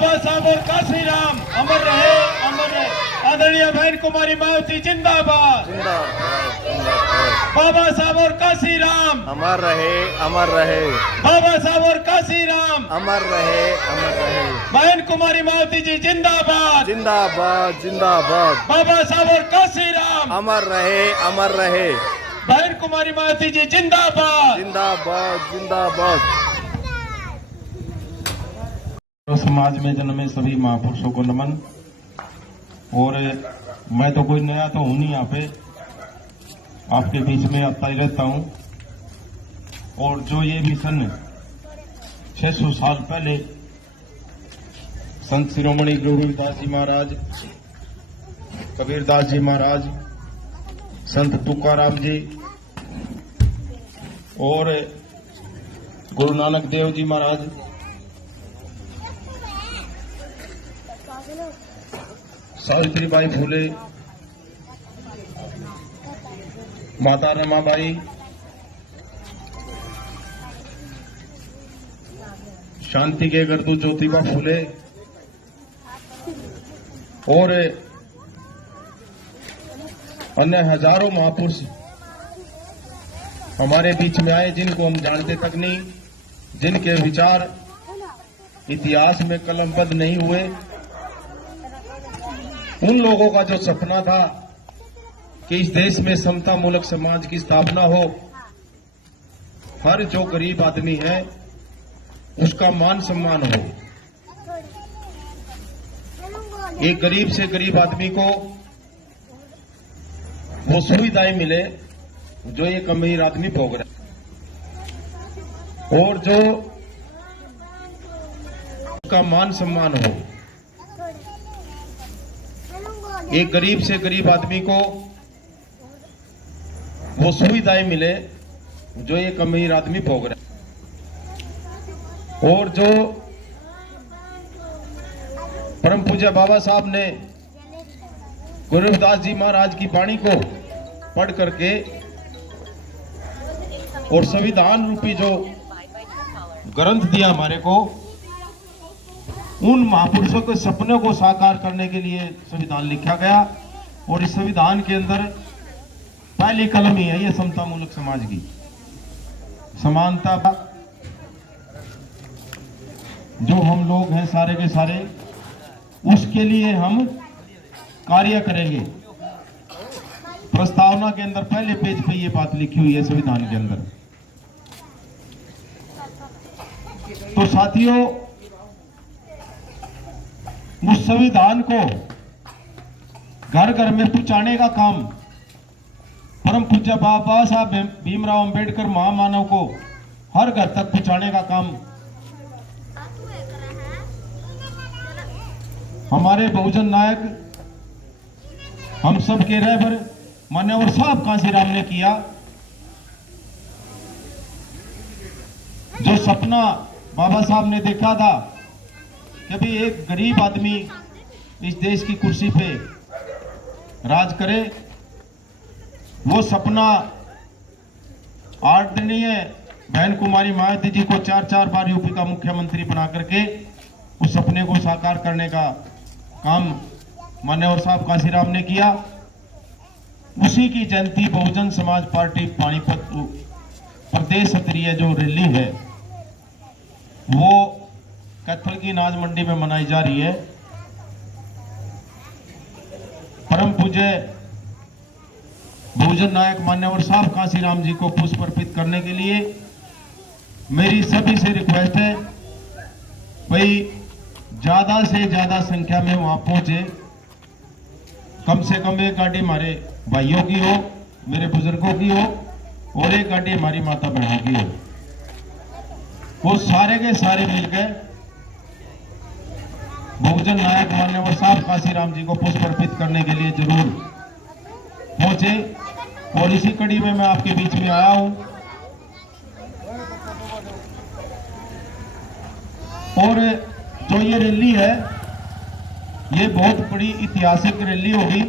बाबा साहब और काशी राम अमर रहे, अमर रहे। आदरणीय बहन कुमारी मायावती जिंदाबाद, बाबा साहब और काशी राम अमर रहे, अमर रहे। बाबा साहब और काशी राम अमर रहे, अमर रहे। बहन कुमारी मायावती जी जिंदाबाद, जिंदाबाद, जिंदाबाद। बाबा साहब और काशी राम अमर रहे, अमर रहे। बहन कुमारी मायावती जी जिंदाबाद, जिंदाबाद, जिंदाबाद। समाज में जन्मे सभी महापुरुषों को नमन। और मैं तो कोई नया तो हूं नहीं, यहाँ पे आपके बीच में आता ही रहता हूं। और जो ये मिशन 600 साल पहले संत शिरोमणि गुरु रविदास जी महाराज, कबीरदास जी महाराज, संत तुकाराम जी और गुरु नानक देव जी महाराज, सावित्रीबाई फुले, माता रमाबाई, शांति के गर्दू ज्योतिबा फुले और अन्य हजारों महापुरुष हमारे बीच में आए, जिनको हम जानते तक नहीं, जिनके विचार इतिहास में कलमबद्ध नहीं हुए। उन लोगों का जो सपना था कि इस देश में समता मूलक समाज की स्थापना हो, हर जो गरीब आदमी है उसका मान सम्मान हो, एक गरीब से गरीब आदमी को वो सुविधाएं मिले जो एक अमीर आदमी भोग रहा है, और जो उसका मान सम्मान हो, एक गरीब से गरीब आदमी को वो सुविधाएं मिले जो एक अमीर आदमी भोग रहा है। और जो परम पूज्य बाबा साहब ने गुरु रविदास जी महाराज की वाणी को पढ़ करके और संविधान रूपी जो ग्रंथ दिया हमारे को, उन महापुरुषों के सपनों को साकार करने के लिए संविधान लिखा गया। और इस संविधान के अंदर पहली कलम ही है ये समता मूलक समाज की, समानता। जो हम लोग हैं सारे के सारे, उसके लिए हम कार्य करेंगे। प्रस्तावना के अंदर पहले पेज पे ये बात लिखी हुई है संविधान के अंदर। तो साथियों, उस संविधान को घर घर में पहुंचाने का काम परम पूज्य बाबा साहब भीमराव अंबेडकर महामानव को हर घर तक पहुंचाने का काम हमारे बहुजन नायक, हम सब के रहबर मान्यवर साहब कांशीराम ने किया। जो सपना बाबा साहब ने देखा था कि भी एक गरीब आदमी इस देश की कुर्सी पे राज करे, वो सपना आदरणीय बहन कुमारी मायावती जी को 4 बार यूपी का मुख्यमंत्री बना करके उस सपने को साकार करने का काम मान्यवर साहब कांशीराम ने किया। उसी की जयंती बहुजन समाज पार्टी पानीपत प्रदेश स्तरीय जो रैली है वो कैथल की नाज मंडी में मनाई जा रही है। परम पूज्य बहुजन नायक मान्यवर साहब कांशीराम जी को पुष्प अर्पित करने के लिए मेरी सभी से रिक्वेस्ट है, भाई ज्यादा से ज्यादा संख्या में वहां पहुंचे। कम से कम एक गाड़ी हमारे भाइयों की हो, मेरे बुजुर्गों की हो, और एक गाड़ी हमारी माता बहनों की हो। वो सारे के सारे मिलकर बहुजन नायक मान्यवर साहब कांशीराम जी को पुष्प अर्पित करने के लिए जरूर पहुंचे। और इसी कड़ी में मैं आपके बीच में आया हूं। और जो ये रैली है, ये बहुत बड़ी ऐतिहासिक रैली होगी।